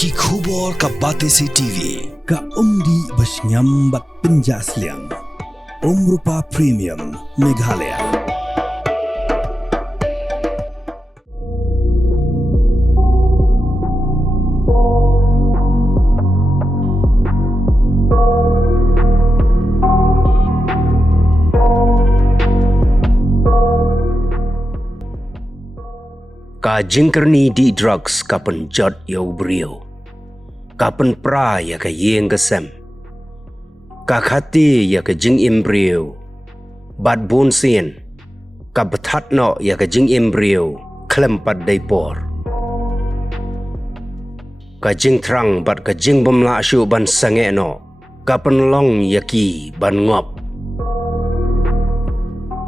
Ki khubor ka Batesi TV ka umdi basnyambat penjasliang Rupa Premium Meghalaya. Ka jingkerni di drugs kapan jot yau brio, kapan pra ya ka yeng kesem, ka khati ya ka jing embrio, bat bonsien, ka betat no ya ka jing embrio, klempat daipor. Ka jing terang bat ka jing bemla syu ban sange no, kapan long yaki ban ngop.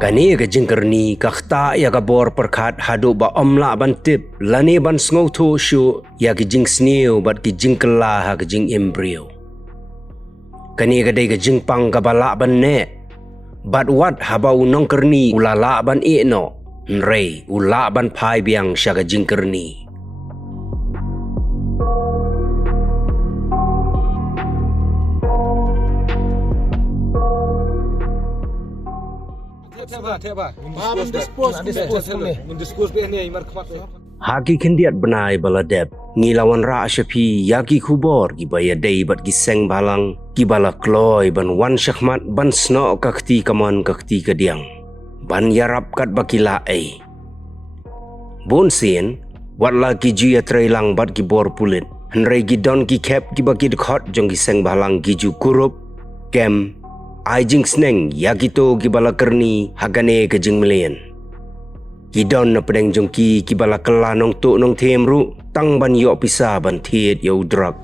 Kani ka jingkerni ka khta ya ka bor perkhat hadu ba omla ban tip lani ban sngo tho shu ya ki jing sneu bat ki jing kala ha ka jing embryo. Kani ka dai ka jing pang ka bala ban ne bat wat haba unong kerni ulala ban e no nrei ula ban phai biang sha ka jingkerni. Haki kendiat benai baladep ngilawan ra asyapi yaki khubor ki baya dei bat ki seng balang ki bala kloy ban wan syahmat ban sno kakti kaman kakti kadiang ban yarap kat bakila ai bon sien wat la ki juya trailang bat ki bor pulit henrei ki don ki kep ki baki dekhot jong ki seng balang ki ju kurup kem ai jing sneng yakito ki bala kerni hagane ke jing melian. Ki don na pedeng jongki ki bala kela nong tu nong temru tang ban yo pisa ban thiet yo drug.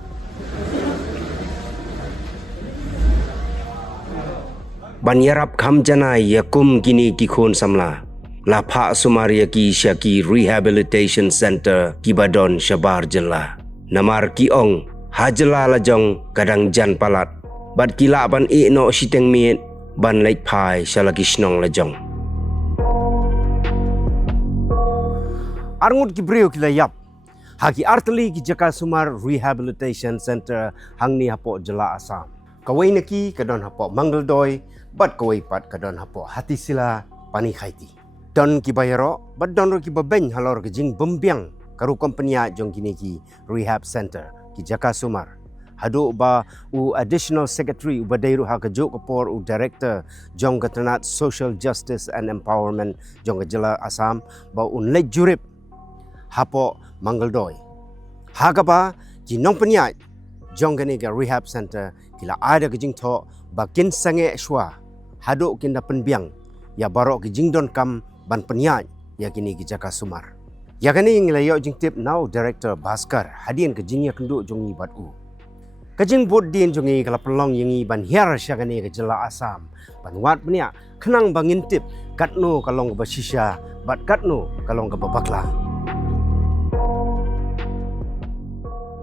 Ban yarap kham janai yakum kini ki khon samla. La pha sumaria ki syaki Rehabilitation Center ki badon syabar jela. Namar ki ong hajela lajong kadang jan palat. Bat kila ban e no siteng miet ban leit pai shalaki snong lajong. Arngut ki brio kila yap. Haki arteli ki Jaka Sumar Rehabilitation Center hangni hapo jela Assam. Kawai neki kadon hapo Mangaldoy bat kawai pat kadon hapo hati sila pani khaiti. Don ki bayaro bat don ro ki babeng halor ki jing bembiang karu kompanya jong kini ki Rehab Center ki Jaka Sumar. Hadu ba u additional secretary ubadairu ha kajuk kapor u director jong katanat social justice and empowerment jong jela Assam ba un lej jurip hapo Mangaldoy. Haga ba jinong penyai jong gani ga rehab center kila ada kejing tho ba kin sange shwa hadu kinda penbiang ya barok kejing don kam ban penyai ya kini ki Jaka Sumar. Ya gani ngelayo jing tip now director Bhaskar hadian kejing ya kendu jong ni bat u. Kajing bot din jongi kala pelong yengi ban hiar syagani ke jela Assam ban wat penia kenang bangin tip katno kalong ba shisha bat katno kalong ka babakla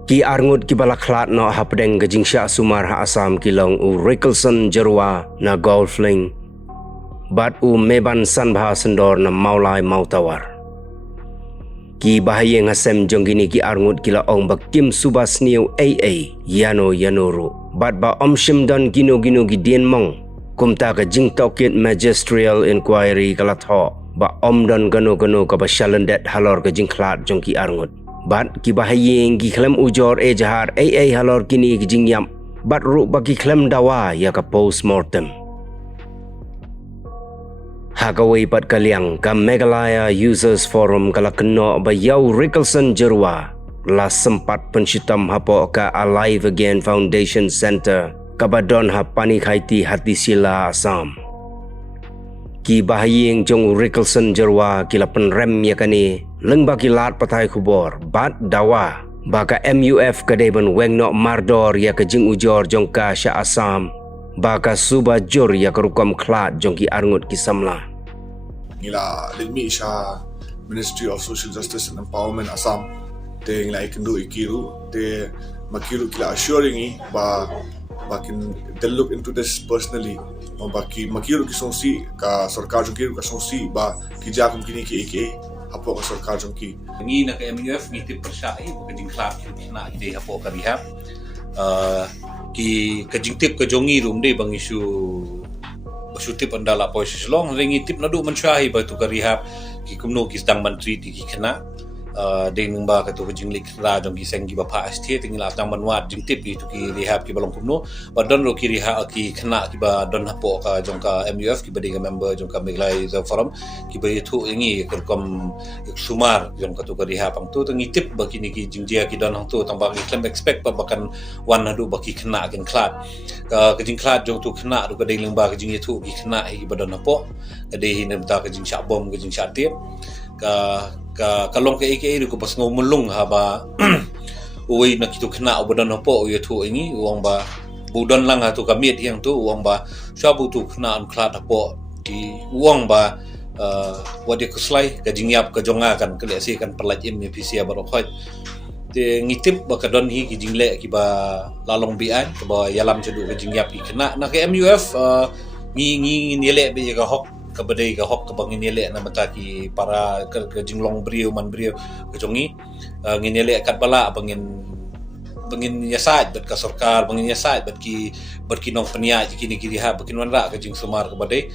ki arngut ki bala khlat no hapdeng kajing sya Sumar ha Assam kilong u Rickelson Jerwa na golfling bat u meban sanbha sendor na maulai mautawar ki bahaya ngasem jonggini ki arngut kila ong bakim subas niu AA yano yanoro bat ba omshim don gino ki dien mong kumta ka jing tokit magisterial inquiry kala tho ba om don gano ka ba shalandet halor ka jing khlat jong ki arngut bat ki bahaya ki klem ujor jahar AA halor kini ki jing yam bat ru ba ki klem dawa ya ka postmortem. Hagawai pat kaliang ka Meghalaya Users Forum kala keno ba yau Rickelson Jerwa la sempat pensyutam hapo ka Alive Again Foundation Center ka badon ha pani khaiti hati sila Assam. Ki bahayeng jong Rickelson Jerwa kila penrem ya kani leng ba kilat patai khubor bat dawa baka MUF kadeben weng no mardor ya ka jing ujor jong ka sya Assam baka suba jor ya kerukam klat jong ki arngut ki samla. Ngila lidmi isha Ministry of Social Justice and Empowerment Assam te ngila ikendu ikiru te makiru kila assuring ba bakin they look into this personally baki makiru ki songsi ka sarkar jo kiru ka songsi ba ki jakum kini ki eke hapok ka sarkar jongki. Ngi nak MUF ngi tip persai kajing klap nak ide hapo ka rehab ki kajing tip ka jongi rum de bang isu tip andala po long ringi tip na du mansyahi ba tu ka rehab ki kumno ki sedang menteri ti ki kena ding ba ka tu kajing lik ra jong ki seng ki bapa ST tingil atang manwat jing tip itu ki rehab ki balong kumno ba don ro ki rehab ki kena ki ba don hapo ka jong ka MUF ki bading member jong ka Meglai forum ki ba itu ingi kerkom sumar jong ka tu ka rehab ang tu tangi tip ba ki ni ki jing dia ki don hang tu tang ba ki claim expect ba bakan wan hadu ba ki kena kin klat ka jing klat jong tu kena du ka ding ba ki jing itu ki kena ki ba don hapo ka de hin ba ka jing syak bom ka jing syak tip ka kalong ke ike ko pas ngomulung ha ba oi nak itu kena obadan apa oi tu ini uang ba budan lang ha tu kamiet yang tu uang ba sabu tu kena an klat apa di uang ba wadi kuslai ka jingyap ka jonga kan kelesi kan perlaj im pisia barokhot te ngitip ba ka don hi ki jingle ki ba lalong bian ke ba yalam cedu ka jingyap ki kena nak ke MUF ngi nilek be ka hok ka badai ka hok ka bangin nilek na mataki para ke jinglong brio man brio ke jongi nginilek kat bala bangin nyasaj bat ka sarkar bangin nyasaj bat ki berkinong penia kini kiri ha bakin wanra ke jing sumar ke badai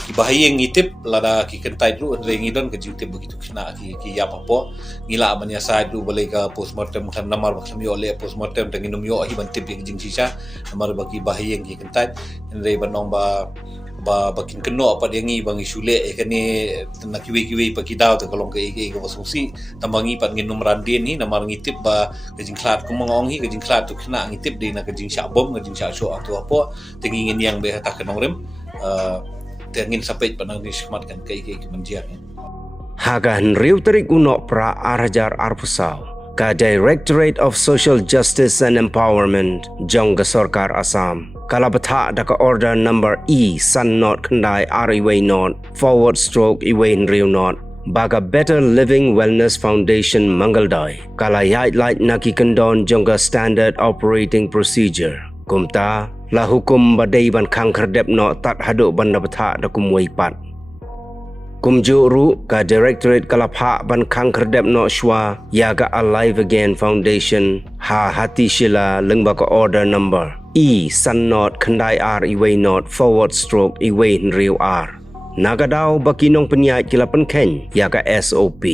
ki bahayeng ngitip lada ki kentai dulu andre ngidon ke jing tip begitu kena ki yap apa ngila ban nyasaj dulu balai ka postmortem kan namar bakam yo le postmortem tenginum yo hi ban tip ki jing sisa namar bagi bahayeng ki kentai andre banong ba bakin keno apa dia ngi bang isule kani nak kiwi pagi daw te kolong ke ke wasungsi tambangi pat ngin numran din ni namar ngitip ba kajing klat kumangong hi kajing klat tu kena ngitip di na kajing syak bom kajing syak show tu apa tengingin yang be ta kenong rem tengin sampai panang ni sematkan ke kemenjian hagan riu terik unok pra arajar arpusau ka Directorate of Social Justice and Empowerment jong ka Sarkar Assam kala batha da ka order number E San Not Khandai Ariway Not / Iway Riu Not baga Better Living Wellness Foundation Mangaldai kala yait light naki kandon jong ka Standard Operating Procedure kumta la hukum badai ban khang khardep no tat hadu ban da batha da kumwai pat kumjuru ka Directorate kalapha ban khang khardep no shwa yaga Alive Again Foundation ha hati shila lengba ka order number E San Not Khandai Iway Not / Iway Riu R nagadau bakinong penyait kilapan ken yaga SOP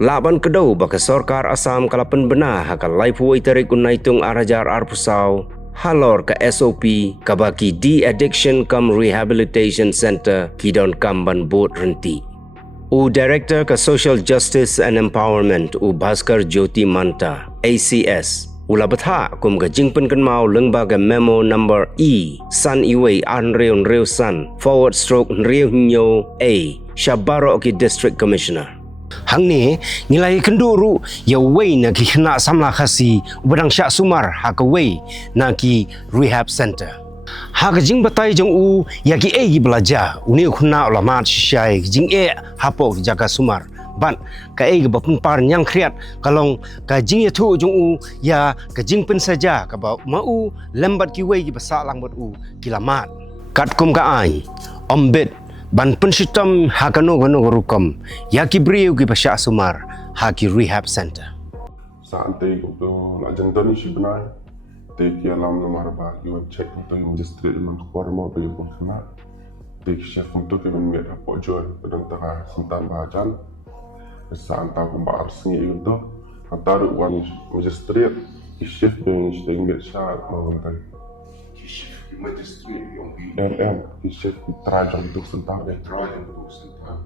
laban kedau baka Sarkar Assam kalapan bena haka laipuai tarik unaitung arajar arpusau halor ka SOP kabaki De-Addiction Cum Rehabilitation Center kidon kamban bot renti u Director ka Social Justice and Empowerment u Bhaskar Jyoti Manta ACS ula batha kum ka jingpen kan mau lengba ka memo number E San Iway Riu San / Riu Nyo A Shabaro ki District Commissioner hang ni ngilai kenduru ya wei na ki kena samla khasi badang syak sumar ha ka wei na ki rehab center ha ka jing batai jong u ya ki gi belajar uni khuna ulama syai jing hapo jaga sumar ban ka gi bapun par nyang kriat kalong ka jing ya thu jong u ya ka jing pen saja ka ba mau lembat ki wei gi basa lang bot u kilamat kat kum ka ai ombet ban pensitam hakano rukam yaki brio ki pasha sumar haki rehab center Saante ko to la jantan si benai te ki alam nomor ba ki web check to magistrate man forma be ko kana te ki chef to ke ben mera po joy pedang ta santan ba jan santa ko ba arsingi to antar wan magistrate ki chef ben steng met sa ma wantan Magistrate yang di RM ki chef ki trajan to santan be Trojan itu sentang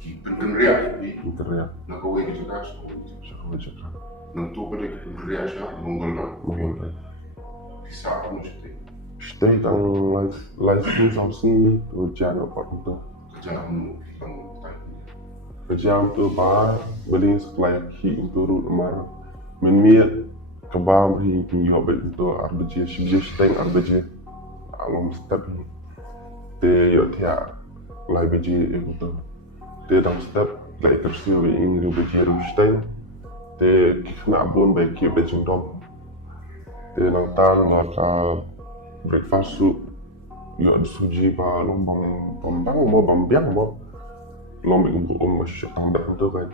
di penria ini interior nak kau ini juga ko chakra nanti pada penria sah mengolong mohon bisa kamu cerita stay tang life samsi to jana pa to kerjaan yang Kejam tu ba beli supply ki inturu mar minmiat kebam hi ki hobet tu arbije shibje steng arbije alom step te yo tia lai bije itu te dam step lai tersi we in ru bije ru steng te kna bon ba ki be jindom te nang tan la ka breakfast soup yo suji ba lombang bombang mo bambiang mo long untuk masih tangdak itu kan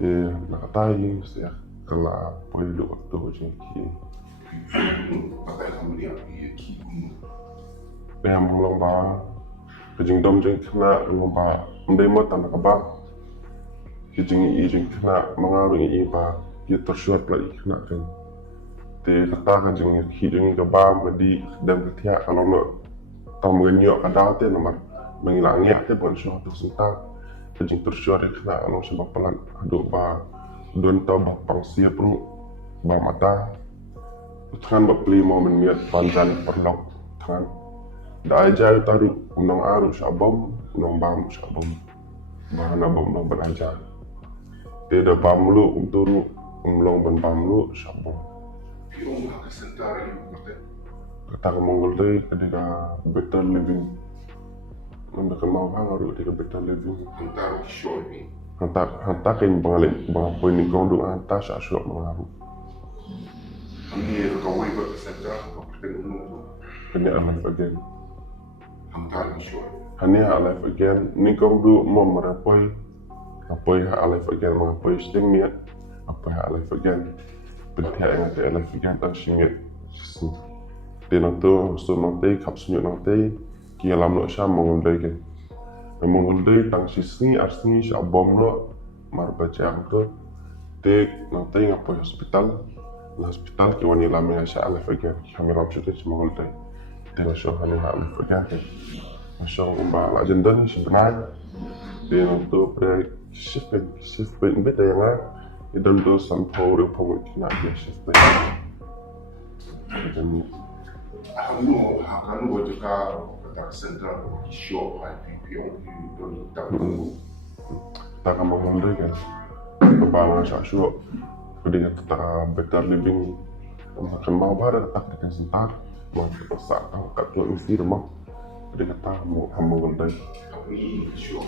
dia nak tahu saya kalau boleh duduk tu macam ni pakai kamu dia ki yang melomba kejeng dom jeng kena melomba mendemo tanah kebab kejeng kena mengarung ba dia tersuat lagi kena kan dia katakan jeng kejeng kebab medi dan ketia kalau nak tahu mengenyok kadang tu nomor mengilangi tu bukan suatu sentak kejeng tersuat kena kalau sebab pelan aduk ba don tahu ba pangsia pun ba mata kan beli mau meniat panjang perlok kan dah ajar tarik undang arus abam undang bam abam bahan abam undang berajar tidak bam lu untuk umlong ban bam lu sabam pion hak sentari kata Mongol tu ketika better living mereka mau hangaru ketika better living antar show ni hantar kan bangalik bang poin ni kau duk hantar syok mengaruh ini kau ikut sentari kau ketemu kena alive again antar show hani alive again ni kau duk mau merapoi apa yang alive again merapoi sedemiat apa yang alive again berpihak yang ada alive again tak singit dia nanti so nanti kapsunya nanti kia lam lo syam mengundai kan mengundai tang sisni arsni syabom lo marbaca tu dia nanti ngapai hospital hospital kia wani lam ya syah alive again kami lam syukur mengundai dia masuk hani alive again masuk umbah agenda ni sebenarnya dia nanti pada shift beda yang lain dan tu sampau report kena dia shift dan Kamu juga kata sentral show pion tu tak tak akan mengundai kan kepala syok ketika kita better living makan mau pada tak dengan sentak mau terpaksa angkat tu isi rumah ketika kita mau mengundai tapi show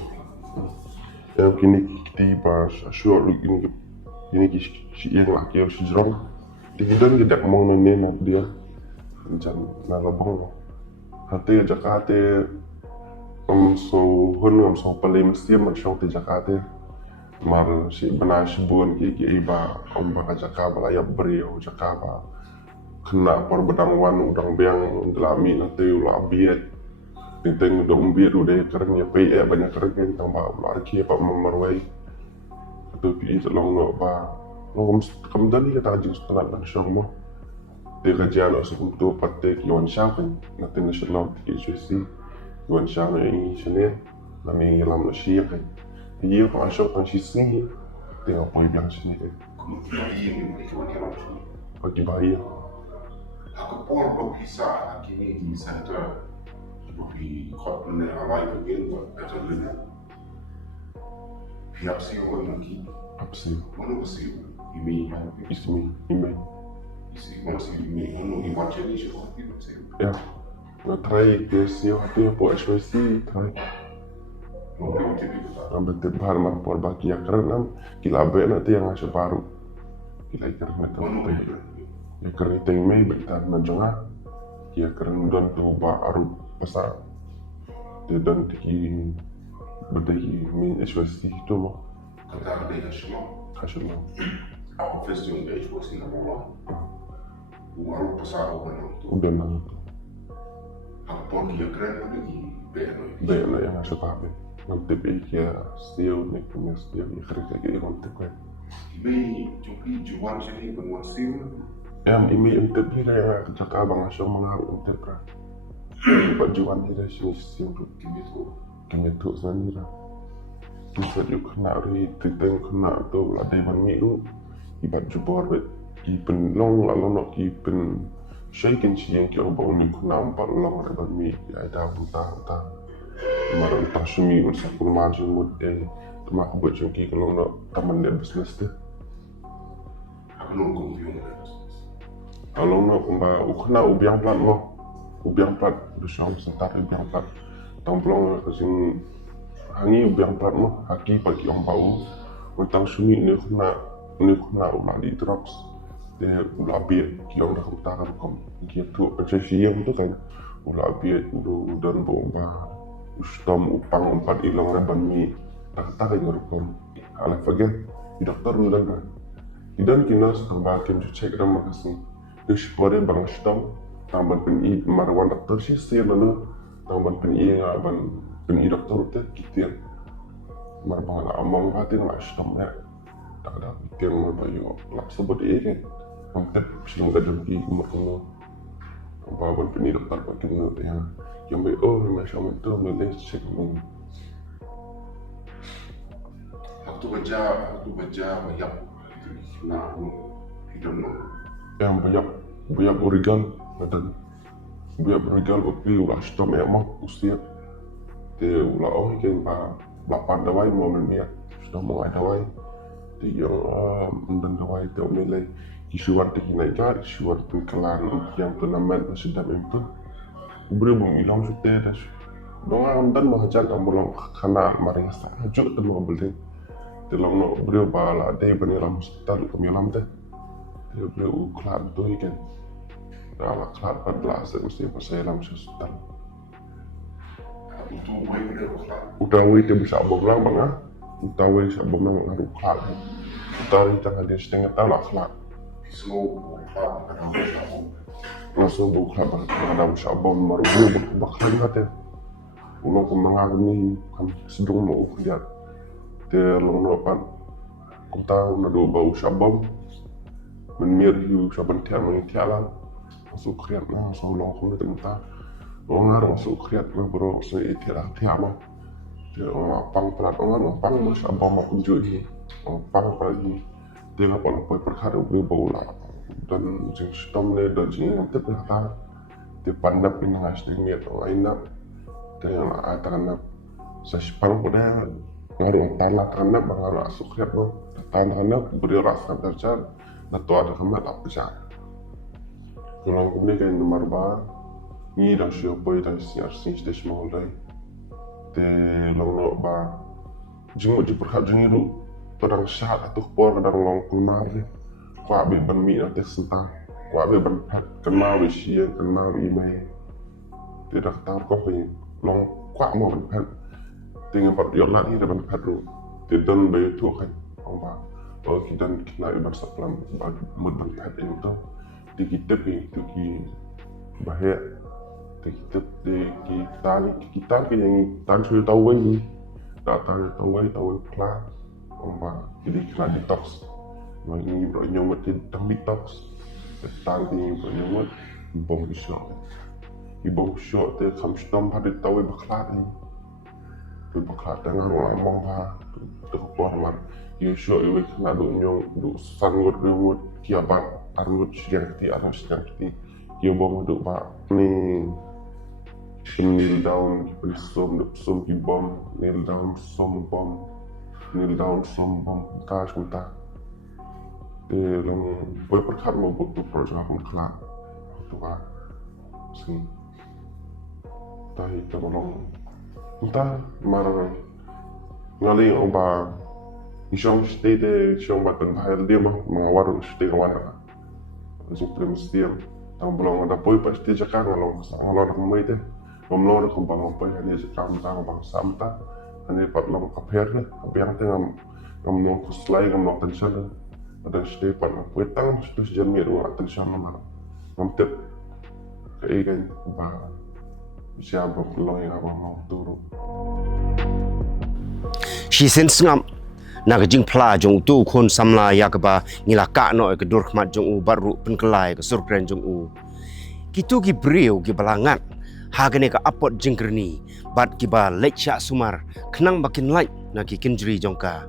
yang kini tiba syok ini yang laki yang sejrong dividan tidak mau nenek dia macam nalabong hati Jakarta so hun so paling mesti macam di Jakarta mar si benar si bukan ki iba ba Jakarta bala ya beriau Jakarta kena por bedang wan udang beang delami nanti ulah biet tentang dong biet udah kerengnya pe banyak kereng tambah ular ki apa memerwai atau pi selong no ba lo kemudian kita ajeng setelah dan syurmo dia kerja nak untuk partai Yuan Shao kan nanti nasional KCC Yuan Shao yang ini nami lam Malaysia kan dia pasal kan sini tengok poin yang sini kan bagi bayi aku pun bisa kini di center di kot ni awal begin betul ni pihak sih orang lagi absen mana masih ini ismi email masih ini ini macam ni sih ya na try desse hati po SOC try ambil tebal mar por baki ya karena kilabe nanti yang asal baru kila karena nanti ya karena ting mai betar na jonga ya karena don tu baru pasal dia don tiki bedai min SOC itu lo kata dia semua kasih lo aku festival dia itu sih nama Allah baru pasal orang tu udah nang aku pun dia keren lagi bayar yang asal pabe nanti ya still nih punya still ya kerja gitu nanti kan ini cuma jual sini penguasim yang ini untuk dia kerja abang asal mengaruh untuk kan bajuan dia sih simpul kini tu sendiri bisa juga nak ri tentang kena tu ada yang itu ibat jubor bet kipen long lalu nak kipen shaking sih yang kau bawa ni kena empat long ada mi ada buta marah tasmi usah pun maju mud cuma aku buat cengki kalau nak taman dia bisnes tu aku nunggu film kalau nak kena ubiang plat bersama setar ubiang plat tamplong kasih hangi ubiang plat mah haki pagi orang bau tentang sumi ni kena ulah di drugs dia ulah biar kilang dah utara kom gitu macam siang tu kan ulah biar dan bomba ustom upang 4 ilang reban mi kata yang baru alaf again di dokter udah kan idan kinas tambah kim cek ram makasih dus pada bang stom tambah pen marwan dokter sih sih lalu tambah pen ngaban pen dokter itu kitian marbang among hatin lah stom ya tak ada kitian marbayo lap sebut kan mantep sebelum kadang ki umur bawa pen dokter pakai yang baik macam itu boleh cek Waktu baca banyak nah hidup lo. yang banyak original dan banyak original kopi ulah stom ya mau usia te ulah kan bapak dawai mau mendia stom mau dawai te yang dan dawai te nilai isuan te naik jar isuan tu kelar yang turnamen sedang itu beri mengilang sudah dah dong dan mengajar ambulan karena maring sahaja tu mau beli telong no beliau bala deh beniram setel kemilam teh beliau kelar tu ikan ala kelar 14 mesti pasal lam setel Itu baik benar kelar. utawi dia bisa abang bang ah utawi bisa abang ngaruh kelar utawi jangan dia setengah tahun lah kelar Semua kelar kadang bersama. langsung buka ada bisa abang baru beliau bakal hati ulang kemengalami kami sedang mau lihat dia longnopan kita nado bau sabam menmir yu saban tiang mengitialan masuk kriat na so long kong tenta longar masuk kriat na bro so itialah tiama dia pang pelat longar pang mas sabam ma kunjui pang pagi dia ngapon poi perkara bau lah dan jeng stom le dan jeng tep lah dia pandap ini ngas ni to aina dia yang atakan sa sipang pada ngaruh tanah tanah mengaruh asukret lo tanah beri rasa tercar atau ada kemat apa sah kalau kemudian kan nomor bar ni dah siapa yang siar sih dah semua dah te long ba jenguk di perkat jengiru terang syahat atau por dan long kumar kuat be benmi nanti sentang kuat be benpat kenal wisian kenal email tidak tahu kau ni long kuat mau benpat dengan perjuangan lagi dapat perlu tidak bayar tu kan orang kalau kita nak ibarat sepelan berbentuk itu di kita itu ki bahaya di kita yang tan sudah tahu ini data tahu kelar orang jadi kena detox ini bernyamut tentang detox tan ini bernyamut bom syok te kam stom pada tahu berkelar ni tu berkelar dengan orang mongha tu kuat you show you kena do sangut reward kiabat arut siang ti you bom do ba ni kneel down som ki bom kneel down som bom tas muta lang boleh perkara mau butuh program kelar tu ba sini tahi tolong entah marah ngali oba isong state isong batan bahaya dia mengawar state kawan supreme steam tang belum ada poi pasti cakap ngalong ramai teh ngomong kembang apa yang dia cakap tentang bang samta ini pat long kaper yang tengah ngomong kuslai ngomong tension ada state pat poi tang terus jernih ruang tension mana ngomtep kaigan bah siapa peluang yang abang mau turun. Shi sen sengam nak jing pla jong tu kon samla ya ba ngila ka no ke dur khmat jong u baru penkelai ke surpren jong u kitu ki brio ki balangat hagane ka apot jingkerni bat ki ba lecha sumar khnang bakin lai na ki kinjri jongka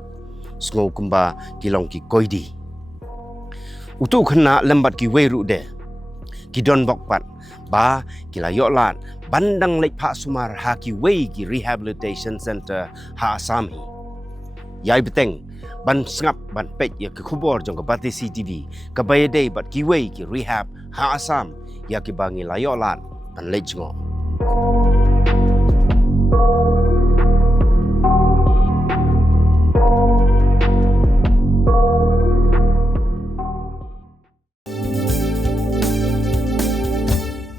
sngo kumba kilong ki koidi utu khna lembat ki weru de ki don bokpat ba kila yoklat bandang lek pak sumar haki wei ki rehabilitation center ha asami yai beteng ban sengap ban pet ya ke kubor jong ke Bati CTV ke bayade bat ki wei ki rehab ha asam ya ki bangi layoklat ban lek jengok